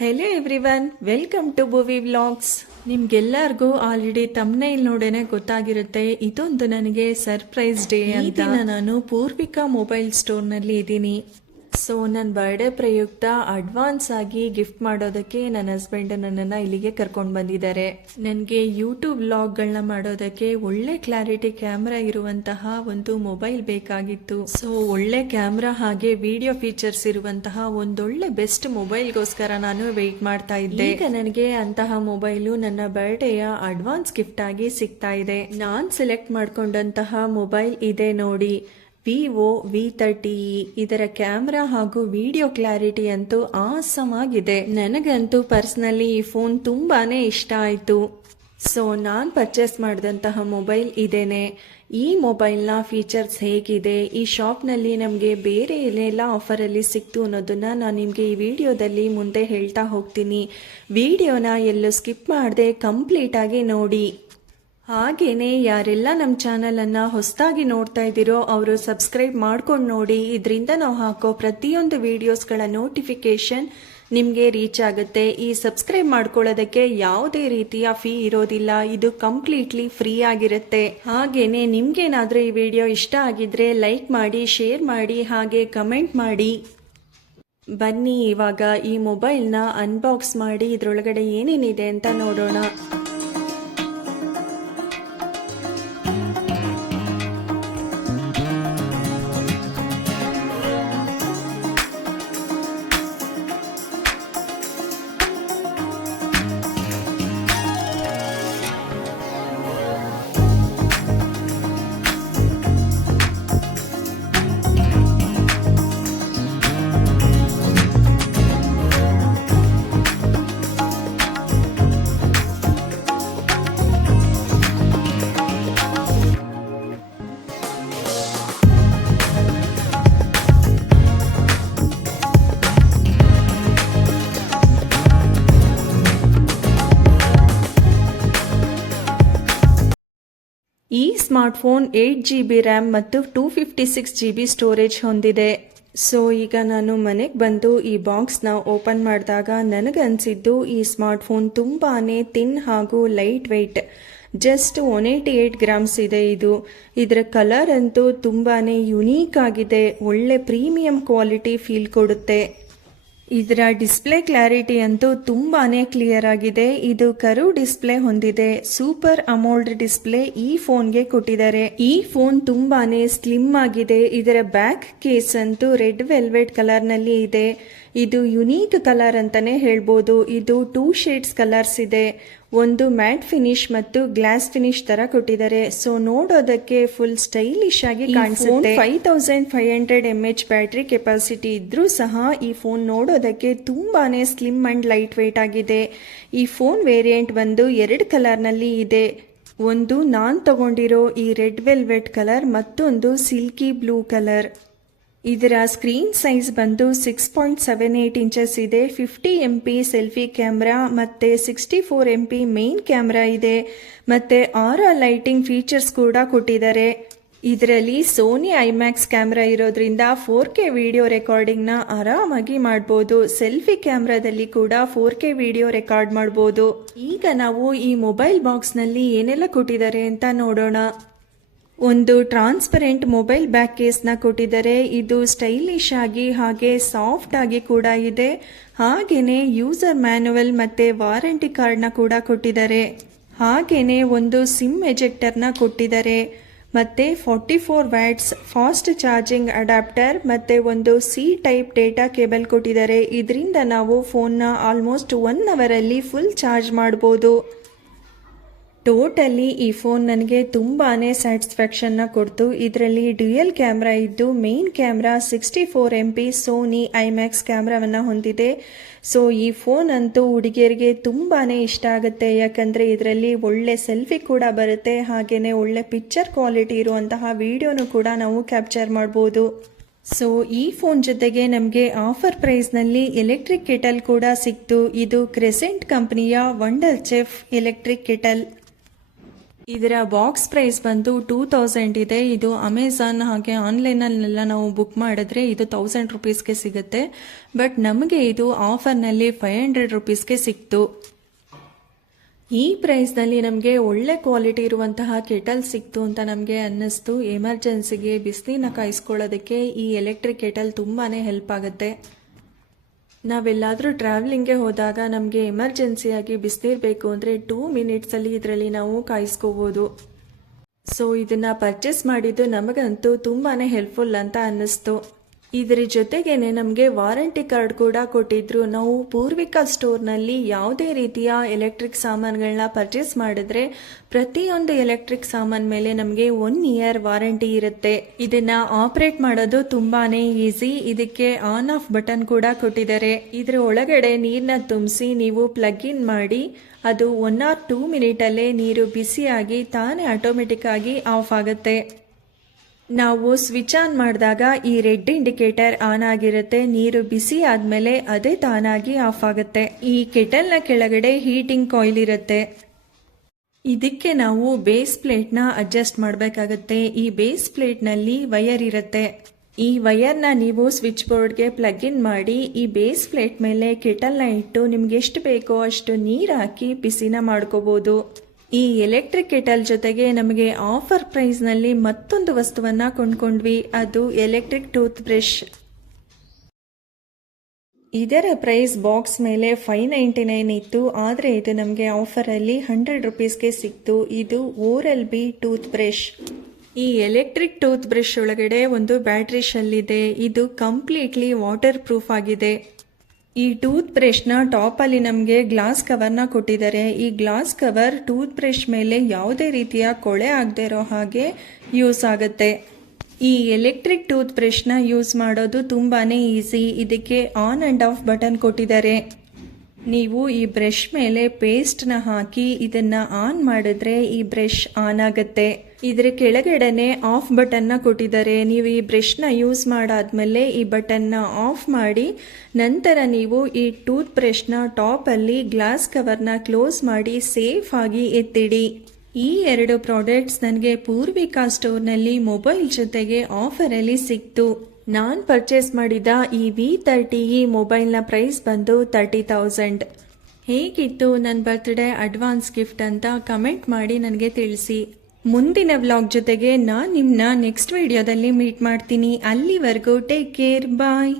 Hello everyone, welcome to Bhuvi vlogs. ನಿಮ್ಗೆಲ್ಲರಿಗೂ already thumbnail ನೋಡೇನೆ ಗೊತ್ತಾಗಿರುತ್ತೆ, ಇದೊಂದು ನನಗೆ ಸರ್ಪ್ರೈಸ್ ಡೇ ಅಂತ. ನಾನು ಪೂರ್ವಿಕಾ ಮೊಬೈಲ್ ಸ್ಟೋರ್ನಲ್ಲಿ ಇದ್ದೀನಿ. ಸೊ ನನ್ನ ಬರ್ಡೇ ಪ್ರಯುಕ್ತ ಅಡ್ವಾನ್ಸ್ ಆಗಿ ಗಿಫ್ಟ್ ಮಾಡೋದಕ್ಕೆ ನನ್ನ ಹಸ್ಬೆಂಡ್ ನನ್ನನ್ನು ಇಲ್ಲಿಗೆ ಕರ್ಕೊಂಡು ಬಂದಿದ್ದಾರೆ. ನನಗೆ ಯೂಟ್ಯೂಬ್ ವ್ಲಾಗ್ಗಳನ್ನ ಮಾಡೋದಕ್ಕೆ ಒಳ್ಳೆ ಕ್ಲಾರಿಟಿ ಕ್ಯಾಮ್ರಾ ಇರುವಂತಹ ಒಂದು ಮೊಬೈಲ್ ಬೇಕಾಗಿತ್ತು. ಸೊ ಒಳ್ಳೆ ಕ್ಯಾಮ್ರಾ ಹಾಗೆ ವಿಡಿಯೋ ಫೀಚರ್ಸ್ ಇರುವಂತಹ ಒಂದೊಳ್ಳೆ ಬೆಸ್ಟ್ ಮೊಬೈಲ್ಗೋಸ್ಕರ ನಾನು ವೆಯ್ಟ್ ಮಾಡ್ತಾ ಇದ್ದೆ. ಈಗ ನನಗೆ ಅಂತಹ ಮೊಬೈಲು ನನ್ನ ಬರ್ಡೇಯ ಅಡ್ವಾನ್ಸ್ ಗಿಫ್ಟ್ ಆಗಿ ಸಿಗ್ತಾ ಇದೆ. ನಾನು ಸೆಲೆಕ್ಟ್ ಮಾಡ್ಕೊಂಡಂತಹ ಮೊಬೈಲ್ ಇದೆ ನೋಡಿ, ವಿವೋ V30. ಇದರ ಕ್ಯಾಮ್ರಾ ಹಾಗೂ ವಿಡಿಯೋ ಕ್ಲಾರಿಟಿ ಅಂತೂ ಆಸಮ್ ಆಗಿದೆ. ನನಗಂತೂ ಪರ್ಸನಲಿ ಈ ಫೋನ್ ತುಂಬಾನೇ ಇಷ್ಟ ಆಯಿತು. ಸೊ ನಾನು ಪರ್ಚೇಸ್ ಮಾಡಿದಂತಹ ಮೊಬೈಲ್ ಇದೇನೆ. ಈ ಮೊಬೈಲ್ನ ಫೀಚರ್ಸ್ ಹೇಗಿದೆ, ಈ ಶಾಪ್ನಲ್ಲಿ ನಮಗೆ ಬೇರೆ ಏನೆಲ್ಲ ಆಫರಲ್ಲಿ ಸಿಕ್ತು ಅನ್ನೋದನ್ನ ನಾನು ನಿಮಗೆ ಈ ವಿಡಿಯೋದಲ್ಲಿ ಮುಂದೆ ಹೇಳ್ತಾ ಹೋಗ್ತೀನಿ. ವಿಡಿಯೋನ ಎಲ್ಲೂ ಸ್ಕಿಪ್ ಮಾಡದೆ ಕಂಪ್ಲೀಟಾಗಿ ನೋಡಿ. ಹಾಗೇನೆ ಯಾರೆಲ್ಲ ನಮ್ಮ ಚಾನಲನ್ನು ಹೊಸದಾಗಿ ನೋಡ್ತಾ ಇದ್ದೀರೋ ಅವರು ಸಬ್ಸ್ಕ್ರೈಬ್ ಮಾಡ್ಕೊಂಡು ನೋಡಿ. ಇದರಿಂದ ನಾವು ಹಾಕೋ ಪ್ರತಿಯೊಂದು ವಿಡಿಯೋಸ್ಗಳ ನೋಟಿಫಿಕೇಶನ್ ನಿಮಗೆ ರೀಚ್ ಆಗುತ್ತೆ. ಈ ಸಬ್ಸ್ಕ್ರೈಬ್ ಮಾಡ್ಕೊಳ್ಳೋದಕ್ಕೆ ಯಾವುದೇ ರೀತಿಯ ಫೀ ಇರೋದಿಲ್ಲ, ಇದು ಕಂಪ್ಲೀಟ್ಲಿ ಫ್ರೀ ಆಗಿರುತ್ತೆ. ಹಾಗೇನೆ ನಿಮ್ಗೇನಾದರೂ ಈ ವಿಡಿಯೋ ಇಷ್ಟ ಆಗಿದ್ರೆ ಲೈಕ್ ಮಾಡಿ, ಶೇರ್ ಮಾಡಿ, ಹಾಗೆ ಕಮೆಂಟ್ ಮಾಡಿ. ಬನ್ನಿ ಇವಾಗ ಈ ಮೊಬೈಲ್ನ ಅನ್ಬಾಕ್ಸ್ ಮಾಡಿ ಇದರೊಳಗಡೆ ಏನೇನಿದೆ ಅಂತ ನೋಡೋಣ. ಈ ಸ್ಮಾರ್ಟ್ಫೋನ್ 8GB ರ್ಯಾಮ್ ಮತ್ತು 256GB ಸ್ಟೋರೇಜ್ ಹೊಂದಿದೆ. ಸೊ ಈಗ ನಾನು ಮನೆಗೆ ಬಂದು ಈ ಬಾಕ್ಸ್ನ ಓಪನ್ ಮಾಡಿದಾಗ ನನಗನ್ಸಿದ್ದು ಈ ಸ್ಮಾರ್ಟ್ಫೋನ್ ತುಂಬಾನೇ ಥಿನ್ ಹಾಗೂ ಲೈಟ್ ವೆಯ್ಟ್. ಜಸ್ಟ್ 188 ಗ್ರಾಮ್ಸ್ ಇದೆ ಇದು. ಇದರ ಕಲರ್ ಅಂತೂ ತುಂಬಾನೇ ಯುನೀಕ್ ಆಗಿದೆ, ಒಳ್ಳೆ ಪ್ರೀಮಿಯಂ ಕ್ವಾಲಿಟಿ ಫೀಲ್ ಕೊಡುತ್ತೆ. ಇದರ ಡಿಸ್ಪ್ಲೇ ಕ್ಲಾರಿಟಿ ಅಂತೂ ತುಂಬಾನೇ ಕ್ಲಿಯರ್ ಆಗಿದೆ. ಇದು ಕರ್ವ್ ಡಿಸ್ಪ್ಲೇ ಹೊಂದಿದೆ. ಸೂಪರ್ ಅಮೋಲ್ಡ್ ಡಿಸ್ಪ್ಲೇ ಈ ಫೋನ್ಗೆ ಕೊಟ್ಟಿದ್ದಾರೆ. ಈ ಫೋನ್ ತುಂಬಾನೇ ಸ್ಲಿಮ್ ಆಗಿದೆ. ಇದರ ಬ್ಯಾಕ್ ಕೇಸ್ ಅಂತೂ ರೆಡ್ ವೆಲ್ವೆಟ್ ಕಲರ್ ನಲ್ಲಿ ಇದೆ. ಇದು ಯುನೀಕ್ ಕಲರ್ ಅಂತಾನೆ ಹೇಳ್ಬೋದು. ಇದು 2 ಶೇಡ್ಸ್ ಕಲರ್ಸ್ ಇದೆ. ಒಂದು ಮ್ಯಾಟ್ ಫಿನಿಶ್ ಮತ್ತು ಗ್ಲಾಸ್ ಫಿನಿಶ್ ತರ ಕೊಟ್ಟಿದ್ದಾರೆ. ಸೊ ನೋಡೋದಕ್ಕೆ ಫುಲ್ ಸ್ಟೈಲಿಶ್ ಆಗಿ ಕಾಣಿಸುತ್ತೆ. 5500 mAh ಬ್ಯಾಟರಿ ಕೆಪಾಸಿಟಿ ಇದ್ರೂ ಸಹ ಈ ಫೋನ್ ನೋಡೋದಕ್ಕೆ ತುಂಬಾನೇ ಸ್ಲಿಮ್ ಅಂಡ್ ಲೈಟ್ ವೇಟ್ ಆಗಿದೆ. ಈ ಫೋನ್ ವೇರಿಯಂಟ್ ಬಂದು 2 ಕಲರ್ ನಲ್ಲಿ ಇದೆ. ಒಂದು ನಾನ್ ತಗೊಂಡಿರೋ ಈ ರೆಡ್ ವೆಲ್ವೆಟ್ ಕಲರ್, ಮತ್ತೊಂದು ಸಿಲ್ಕಿ ಬ್ಲೂ ಕಲರ್. ಇದರ ಸ್ಕ್ರೀನ್ ಸೈಜ್ ಬಂದು 6.78 ಇಂಚಸ್ ಇದೆ. 50 MP ಸೆಲ್ಫಿ ಕ್ಯಾಮ್ರಾ ಮತ್ತೆ 64 MP ಮೇನ್ ಕ್ಯಾಮ್ರಾ ಇದೆ. ಮತ್ತೆ ಆರಾ ಲೈಟಿಂಗ್ ಫೀಚರ್ಸ್ ಕೂಡ ಕೊಟ್ಟಿದ್ದಾರೆ. ಇದರಲ್ಲಿ ಸೋನಿ ಐಮ್ಯಾಕ್ಸ್ ಕ್ಯಾಮ್ರಾ ಇರೋದ್ರಿಂದ 4K ವಿಡಿಯೋ ರೆಕಾರ್ಡಿಂಗ್ನ ಆರಾಮಾಗಿ ಮಾಡ್ಬೋದು. ಸೆಲ್ಫಿ ಕ್ಯಾಮ್ರಾದಲ್ಲಿ ಕೂಡ 4K ವಿಡಿಯೋ ರೆಕಾರ್ಡ್ ಮಾಡ್ಬೋದು. ಈಗ ನಾವು ಈ ಮೊಬೈಲ್ ಬಾಕ್ಸ್ನಲ್ಲಿ ಏನೆಲ್ಲ ಕೊಟ್ಟಿದ್ದಾರೆ ಅಂತ ನೋಡೋಣ. ಒಂದು ಟ್ರಾನ್ಸ್ಪರೆಂಟ್ ಮೊಬೈಲ್ ಬ್ಯಾಕ್ ಕೇಸ್ನ ಕೊಟ್ಟಿದ್ದಾರೆ. ಇದು ಸ್ಟೈಲಿಶ್ ಆಗಿ ಹಾಗೆ ಸಾಫ್ಟ್ ಆಗಿ ಕೂಡ ಇದೆ. ಹಾಗೇನೆ ಯೂಸರ್ ಮ್ಯಾನುವಲ್ ಮತ್ತೆ ವಾರಂಟಿ ಕಾರ್ಡ್ನ ಕೂಡ ಕೊಟ್ಟಿದ್ದಾರೆ. ಹಾಗೇನೆ ಒಂದು ಸಿಮ್ ಎಜೆಕ್ಟರ್ನ ಕೊಟ್ಟಿದ್ದಾರೆ. ಮತ್ತೆ 44 ವ್ಯಾಟ್ಸ್ ಫಾಸ್ಟ್ ಚಾರ್ಜಿಂಗ್ ಅಡಾಪ್ಟರ್ ಮತ್ತೆ ಒಂದು C ಟೈಪ್ ಡೇಟಾ ಕೇಬಲ್ ಕೊಟ್ಟಿದ್ದಾರೆ. ಇದರಿಂದ ನಾವು ಫೋನ್ನ ಆಲ್ಮೋಸ್ಟ್ 1 ಅವರಲ್ಲಿ ಫುಲ್ ಚಾರ್ಜ್ ಮಾಡ್ಬೋದು. ಟೋಟಲಿ ಈ ಫೋನ್ ನನಗೆ ತುಂಬಾನೇ ಸ್ಯಾಟಿಸ್ಫ್ಯಾಕ್ಷನ್ನ ಕೊಡ್ತು. ಇದರಲ್ಲಿ ಡ್ಯುಯಲ್ ಕ್ಯಾಮ್ರಾ ಇದ್ದು ಮೇನ್ ಕ್ಯಾಮ್ರಾ 64 MP ಸೋನಿ ಐಮ್ಯಾಕ್ಸ್ ಕ್ಯಾಮ್ರಾವನ್ನು ಹೊಂದಿದೆ. ಸೊ ಈ ಫೋನ್ ಅಂತೂ ಹುಡುಗಿಯರಿಗೆ ತುಂಬಾನೇ ಇಷ್ಟ ಆಗುತ್ತೆ, ಯಾಕಂದರೆ ಇದರಲ್ಲಿ ಒಳ್ಳೆ ಸೆಲ್ಫಿ ಕೂಡ ಬರುತ್ತೆ. ಹಾಗೆಯೇ ಒಳ್ಳೆ ಪಿಕ್ಚರ್ ಕ್ವಾಲಿಟಿ ಇರುವಂತಹ ವಿಡಿಯೋನು ಕೂಡ ನಾವು ಕ್ಯಾಪ್ಚರ್ ಮಾಡ್ಬೋದು. ಸೊ ಈ ಫೋನ್ ಜೊತೆಗೆ ನಮಗೆ ಆಫರ್ ಪ್ರೈಸ್ನಲ್ಲಿ ಎಲೆಕ್ಟ್ರಿಕ್ ಕೆಟಲ್ ಕೂಡ ಸಿಕ್ತು. ಇದು ಕ್ರೆಸೆಂಟ್ ಕಂಪನಿಯ ವಂಡರ್ ಚೆಫ್ ಎಲೆಕ್ಟ್ರಿಕ್ ಕೆಟಲ್. ಇದರ ಬಾಕ್ಸ್ ಪ್ರೈಸ್ ಬಂದು 2000 ಇದೆ. ಇದು ಅಮೆಝಾನ್ ಹಾಗೆ ಆನ್ಲೈನಲ್ಲೆಲ್ಲ ನಾವು ಬುಕ್ ಮಾಡಿದ್ರೆ ಇದು 1000 ರುಪೀಸ್ಗೆ ಸಿಗುತ್ತೆ. ಬಟ್ ನಮಗೆ ಇದು ಆಫರ್ನಲ್ಲಿ 500 ರುಪೀಸ್ಗೆ ಸಿಕ್ತು. ಈ ಪ್ರೈಸ್ನಲ್ಲಿ ನಮಗೆ ಒಳ್ಳೆ ಕ್ವಾಲಿಟಿ ಇರುವಂತಹ ಕೆಟಲ್ ಸಿಕ್ತು ಅಂತ ನಮಗೆ ಅನ್ನಿಸ್ತು. ಎಮರ್ಜೆನ್ಸಿಗೆ ಬಿಸಿಲನ್ನ ಕಾಯಿಸ್ಕೊಳ್ಳೋದಕ್ಕೆ ಈ ಎಲೆಕ್ಟ್ರಿಕ್ ಕೆಟಲ್ ತುಂಬಾ ಹೆಲ್ಪ್ ಆಗುತ್ತೆ. ನಾವೆಲ್ಲಾದರೂ ಟ್ರಾವೆಲಿಂಗ್ಗೆ ಹೋದಾಗ ನಮಗೆ ಎಮರ್ಜೆನ್ಸಿಯಾಗಿ ಬಿಸಿನೀರು ಬೇಕು ಅಂದರೆ 2 ಮಿನಿಟ್ಸಲ್ಲಿ ಇದರಲ್ಲಿ ನಾವು ಕಾಯಿಸ್ಕೋಬೋದು. ಸೊ ಇದನ್ನು ಪರ್ಚೇಸ್ ಮಾಡಿದ್ದು ನಮಗಂತೂ ತುಂಬಾ ಹೆಲ್ಪ್ಫುಲ್ ಅಂತ ಅನ್ನಿಸ್ತು. ಇದರ ಜೊತೆಗೇನೆ ನಮಗೆ ವಾರಂಟಿ ಕಾರ್ಡ್ ಕೂಡ ಕೊಟ್ಟಿದ್ರು. ನಾವು ಪೂರ್ವಿಕಾ ಸ್ಟೋರ್ನಲ್ಲಿ ಯಾವುದೇ ರೀತಿಯ ಎಲೆಕ್ಟ್ರಿಕ್ ಸಾಮಾನುಗಳನ್ನ ಪರ್ಚೇಸ್ ಮಾಡಿದ್ರೆ ಪ್ರತಿಯೊಂದು ಎಲೆಕ್ಟ್ರಿಕ್ ಸಾಮಾನ್ ಮೇಲೆ ನಮಗೆ 1 ಇಯರ್ ವಾರಂಟಿ ಇರುತ್ತೆ. ಇದನ್ನ ಆಪರೇಟ್ ಮಾಡೋದು ತುಂಬಾನೇ ಈಸಿ. ಇದಕ್ಕೆ ಆನ್ ಆಫ್ ಬಟನ್ ಕೂಡ ಕೊಟ್ಟಿದ್ದಾರೆ. ಇದರ ಒಳಗಡೆ ನೀರನ್ನ ತುಂಬಿಸಿ ನೀವು ಪ್ಲಗ್ ಇನ್ ಮಾಡಿ ಅದು 1 or 2 ಮಿನಿಟಲ್ಲೇ ನೀರು ಬಿಸಿಯಾಗಿ ತಾನೇ ಆಟೋಮೆಟಿಕ್ ಆಗಿ ಆಫ್ ಆಗುತ್ತೆ. ನಾವು ಸ್ವಿಚ್ ಆನ್ ಮಾಡಿದಾಗ ಈ ರೆಡ್ ಇಂಡಿಕೇಟರ್ ಆನ್ ಆಗಿರುತ್ತೆ. ನೀರು ಬಿಸಿ ಆದಮೇಲೆ ಅದೇ ತಾನಾಗಿ ಆಫ್ ಆಗುತ್ತೆ. ಈ ಕೆಟಲ್ನ ಕೆಳಗಡೆ ಹೀಟಿಂಗ್ ಕಾಯಿಲ್ ಇರುತ್ತೆ. ಇದಕ್ಕೆ ನಾವು ಬೇಸ್ ಪ್ಲೇಟ್ನ ಅಡ್ಜಸ್ಟ್ ಮಾಡಬೇಕಾಗತ್ತೆ. ಈ ಬೇಸ್ ಪ್ಲೇಟ್ನಲ್ಲಿ ವಯರ್ ಇರುತ್ತೆ. ಈ ವಯರ್ನ ನೀವು ಸ್ವಿಚ್ ಬೋರ್ಡ್ಗೆ ಪ್ಲಗ್ ಇನ್ ಮಾಡಿ ಈ ಬೇಸ್ ಪ್ಲೇಟ್ ಮೇಲೆ ಕೆಟಲ್ನ ಇಟ್ಟು ನಿಮ್ಗೆ ಎಷ್ಟು ಬೇಕೋ ಅಷ್ಟು ನೀರು ಹಾಕಿ ಬಿಸಿನ ಮಾಡ್ಕೋಬಹುದು. ಈ ಎಲೆಕ್ಟ್ರಿಕ್ ಕೆಟಲ್ ಜೊತೆಗೆ ನಮಗೆ ಆಫರ್ ಪ್ರೈಸ್ನಲ್ಲಿ ಮತ್ತೊಂದು ವಸ್ತುವನ್ನ ಕೊಂಡ್ಕೊಂಡ್ವಿ. ಅದು ಎಲೆಕ್ಟ್ರಿಕ್ ಟೂತ್ ಬ್ರಷ್. ಇದರ ಪ್ರೈಸ್ ಬಾಕ್ಸ್ ಮೇಲೆ 599 ಇತ್ತು. ಆದರೆ ಇದು ನಮಗೆ ಆಫರಲ್ಲಿ 100 ರುಪೀಸ್ಗೆ ಸಿಕ್ತು. ಇದು ಓರಲ್ ಬಿ ಟೂತ್ ಬ್ರಷ್. ಈ ಎಲೆಕ್ಟ್ರಿಕ್ ಟೂತ್ ಬ್ರಷ್ ಒಳಗಡೆ ಒಂದು ಬ್ಯಾಟ್ರಿ ಶೆಲ್ ಇದೆ. ಇದು ಕಂಪ್ಲೀಟ್ಲಿ ವಾಟರ್ ಪ್ರೂಫ್ ಆಗಿದೆ. ಈ ಟೂತ್ ಬ್ರಷ್ನ ಟಾಪಲ್ಲಿ ನಮಗೆ ಗ್ಲಾಸ್ ಕವರ್ನ ಕೊಟ್ಟಿದ್ದಾರೆ. ಈ ಗ್ಲಾಸ್ ಕವರ್ ಟೂತ್ ಬ್ರಷ್ ಮೇಲೆ ಯಾವುದೇ ರೀತಿಯ ಕೊಳೆ ಆಗದೆ ಇರೋ ಹಾಗೆ ಯೂಸ್ ಆಗುತ್ತೆ. ಈ ಎಲೆಕ್ಟ್ರಿಕ್ ಟೂತ್ ಬ್ರಷ್ನ ಯೂಸ್ ಮಾಡೋದು ತುಂಬಾ ಈಸಿ. ಇದಕ್ಕೆ ಆನ್ ಆ್ಯಂಡ್ ಆಫ್ ಬಟನ್ ಕೊಟ್ಟಿದ್ದಾರೆ. ನೀವು ಈ ಬ್ರಷ್ ಮೇಲೆ ಪೇಸ್ಟ್ನ ಹಾಕಿ ಇದನ್ನು ಆನ್ ಮಾಡಿದ್ರೆ ಈ ಬ್ರಷ್ ಆನ್ ಆಗುತ್ತೆ. ಇದರ ಕೆಳಗಡೆನೆ ಆಫ್ ಬಟನ್ನ ಕೊಟ್ಟಿದ್ದಾರೆ. ನೀವು ಈ ಬ್ರಷ್ನ ಯೂಸ್ ಮಾಡಾದ್ಮೇಲೆ ಈ ಬಟನ್ನ ಆಫ್ ಮಾಡಿ ನಂತರ ನೀವು ಈ ಟೂತ್ ಬ್ರಷ್ನ ಟಾಪಲ್ಲಿ ಗ್ಲಾಸ್ ಕವರ್ನ ಕ್ಲೋಸ್ ಮಾಡಿ ಸೇಫ್ ಆಗಿ ಎತ್ತಿಡಿ. ಈ 2 ಪ್ರಾಡಕ್ಟ್ಸ್ ನನಗೆ ಪೂರ್ವಿಕಾ ಸ್ಟೋರ್ನಲ್ಲಿ ಮೊಬೈಲ್ ಜೊತೆಗೆ ಆಫರಲ್ಲಿ ಸಿಕ್ತು. ನಾನು ಪರ್ಚೇಸ್ ಮಾಡಿದ ಈ V30e ಮೊಬೈಲ್ನ ಪ್ರೈಸ್ ಬಂದು 30,000. ಹೇಗಿತ್ತು ನನ್ನ ಬರ್ತ್ಡೇ ಅಡ್ವಾನ್ಸ್ ಗಿಫ್ಟ್ ಅಂತ ಕಮೆಂಟ್ ಮಾಡಿ ನನಗೆ ತಿಳಿಸಿ. ಮುಂದಿನ ವ್ಲಾಗ್ ಜೊತೆಗೆ ನಾನು ನಿಮ್ಮನ್ನ ನೆಕ್ಸ್ಟ್ ವಿಡಿಯೋದಲ್ಲಿ ಮೀಟ್ ಮಾಡ್ತೀನಿ. ಅಲ್ಲಿವರೆಗೂ ಟೇಕ್ ಕೇರ್, ಬಾಯ್.